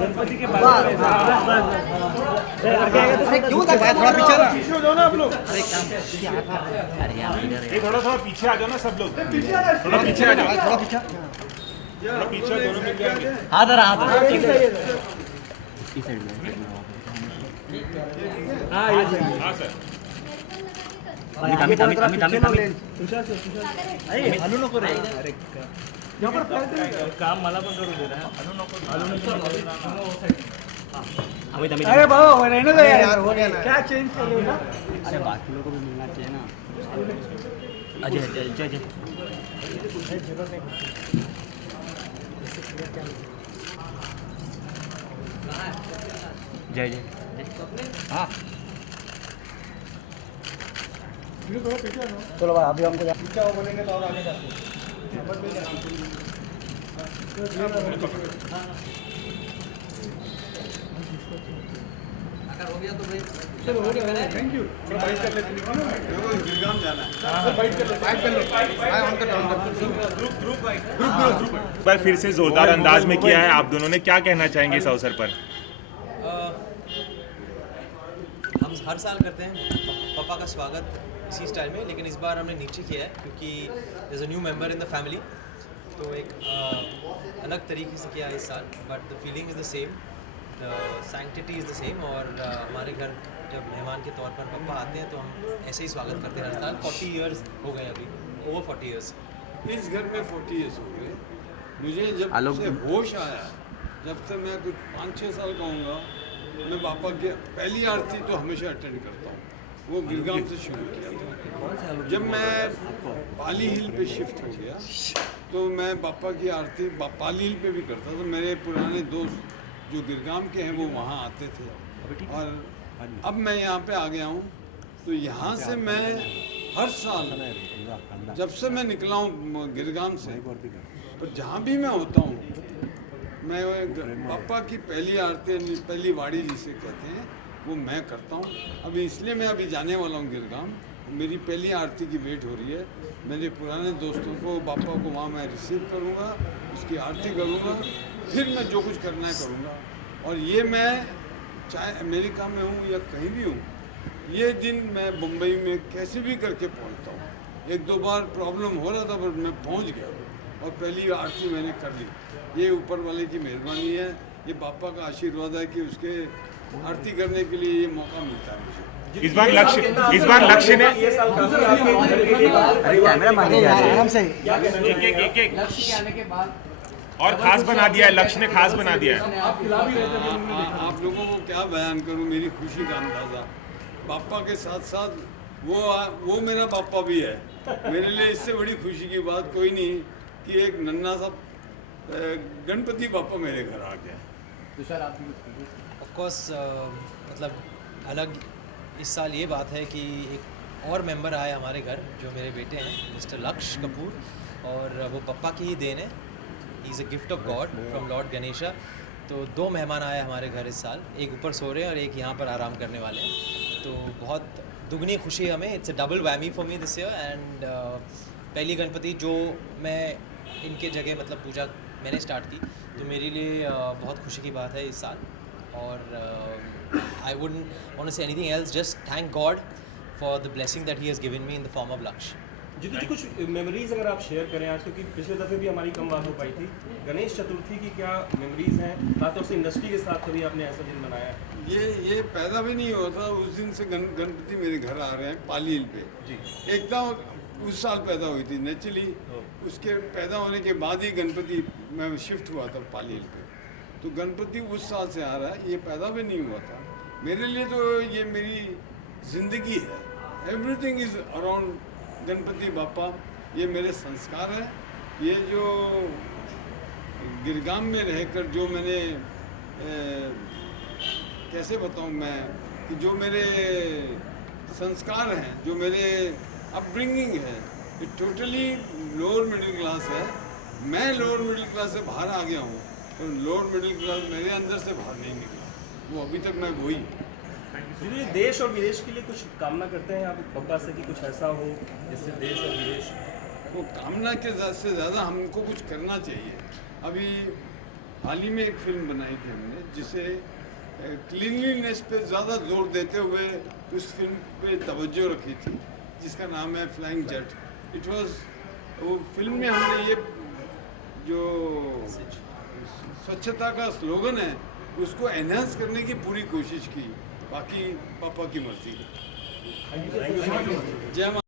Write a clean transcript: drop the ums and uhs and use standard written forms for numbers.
गणपति के बाद क्यों थोड़ा पीछे हो जाओ ना आप लोग। अरे थोड़ा पीछे आ जाओ ना सब लोग, थोड़ा पीछे आ जाओ, थोड़ा पीछे दोनों मिल जाएंगे। इस साइड में हाँ सर। हलू नको रे, काम मला पण करू दे ना। अरे बाबा रहने दो यार, हो गया ना, क्या चेंज कर रहे हो? अरे बाकी लोगों को भी मिलना चाहिए ना। अजय जय जय जय जय हाँ चलो भाई, अभी हमको पीछा वो बोलेंगे तो और आगे जाते हैं। हो गया तो भाई चलो हो गया, थैंक यू। बाइट कर लेते हैं, गिरगाम जाना है। बाइट कर लो, बाइट कर लो, भाई ऑन कर ग्रुप बार फिर से जोरदार अंदाज में किया है आप दोनों ने, क्या कहना चाहेंगे इस अवसर पर? हम हर साल करते हैं पापा का स्वागत इसी स्टाइल में, लेकिन इस बार हमने नीचे किया है क्योंकि there is a new member in the family, तो एक अलग तरीके से किया है इस साल। But the feeling is the same, the sanctity is the same. और हमारे घर जब मेहमान के तौर पर पापा आते हैं तो हम ऐसे ही स्वागत करते हैं हर साल। 40 इयर्स हो गए, अभी ओवर 40 इयर्स इस घर में 40 इयर्स हो गए। मुझे जब से होश आया, जब से मैं कुछ 5-6 साल का होऊंगा, मैं पापा की पहली आरती तो हमेशा अटेंड करता हूँ। वो गिरगाम से शुरू किया था। जब मैं पाली हिल पे शिफ्ट हो गया तो मैं पापा की आरती पाली हिल पे भी करता था। मेरे पुराने दोस्त जो गिरगाम के हैं वो वहाँ आते थे, और अब मैं यहाँ पे आ गया हूँ तो यहाँ से मैं हर साल जब से मैं निकला हूँ गिरगाम से, और जहाँ भी मैं होता हूँ मैं पापा की पहली आरती, पहली वाड़ी जिसे कहते हैं, वो मैं करता हूँ। अभी इसलिए मैं अभी जाने वाला हूँ गिरगाम, मेरी पहली आरती की वेट हो रही है। मेरे पुराने दोस्तों को, पापा को वहाँ मैं रिसीव करूँगा, उसकी आरती करूँगा, फिर मैं जो कुछ करना है करूँगा। और ये मैं चाहे अमेरिका में हूँ या कहीं भी हूँ, ये दिन मैं मुंबई में कैसे भी करके पहुँचता हूँ। 1-2 बार प्रॉब्लम हो रहा था पर मैं पहुँच गया और पहली आरती मैंने कर ली। ये ऊपर वाले की मेहरबानी है, ये पापा का आशीर्वाद है कि उसके आरती करने के लिए ये मौका मिलता है मुझे। इस बार लक्ष्य ने आराम से एक और खास बना दिया है, लक्ष्य ने खास बना दिया है। आप लोगों को क्या बयान करूं मेरी खुशी का अंदाजा। पापा के साथ साथ वो मेरा पापा भी है। मेरे लिए इससे बड़ी खुशी की बात कोई नहीं कि एक नन्हा सा गणपति पापा मेरे घर आ गया। तो सर आप ऑफ कोर्स मतलब अलग इस साल ये बात है कि एक और मेंबर आए हमारे घर, जो मेरे बेटे हैं मिस्टर लक्ष्य कपूर, और वो पापा की ही देन है। He is a gift of God from Lord Ganesha. तो 2 मेहमान आए हमारे घर इस साल, एक ऊपर सो रहे हैं और एक यहाँ पर आराम करने वाले हैं। तो बहुत दुगनी खुशी हमें, it's a double whammy for me this year. And पहली गणपति जो मैं इनके जगह मतलब पूजा मैंने स्टार्ट की, तो मेरे लिए बहुत खुशी की बात है इस साल। और I wouldn't want to say anything else, just thank God for the blessing that he has given me in the form of Lakshya. जितनी जी कुछ मेमोरीज अगर आप शेयर करें आज, क्योंकि पिछले दफ़े भी हमारी कम बात हो पाई थी, गणेश चतुर्थी की क्या मेमोरीज हैं, खासतौर से इंडस्ट्री के साथ कभी आपने ऐसा दिन मनाया? ये पैदा भी नहीं हुआ था उस दिन से गणपति मेरे घर आ रहे हैं पाली हिल पे जी। एकदम उस साल पैदा हुई थी नेचुरली, उसके पैदा होने के बाद ही गणपति मैं शिफ्ट हुआ था पाली हिल पे। तो गणपति उस साल से आ रहा है, ये पैदा भी नहीं हुआ था। मेरे लिए तो ये मेरी ज़िंदगी है, एवरीथिंग इज़ अराउंड गणपति बापा। ये मेरे संस्कार हैं। ये जो गिरगाम में रहकर जो मैंने कैसे बताऊं मैं कि जो मेरे संस्कार हैं, जो मेरे अपब्रिंगिंग है, ये टोटली लोअर मिडिल क्लास है। मैं लोअर मिडिल क्लास से बाहर आ गया हूँ, तो लोअर मिडिल क्लास मेरे अंदर से बाहर नहीं निकला, वो अभी तक मैं वही। जी, देश और विदेश के लिए कुछ कामना करते हैं आप पापा से कि कुछ ऐसा हो जिससे देश और विदेश? वो कामना के से ज़्यादा हमको कुछ करना चाहिए। अभी हाल ही में एक फिल्म बनाई थी हमने जिसे क्लीनलीनेस पे ज़्यादा जोर देते हुए उस फिल्म पे तवज्जो रखी थी, जिसका नाम है फ्लाइंग जेट। इट वाज, वो फिल्म में हमने ये जो स्वच्छता का स्लोगन है उसको एनहांस करने की पूरी कोशिश की, बाकी पापा की मर्जी। जय मां।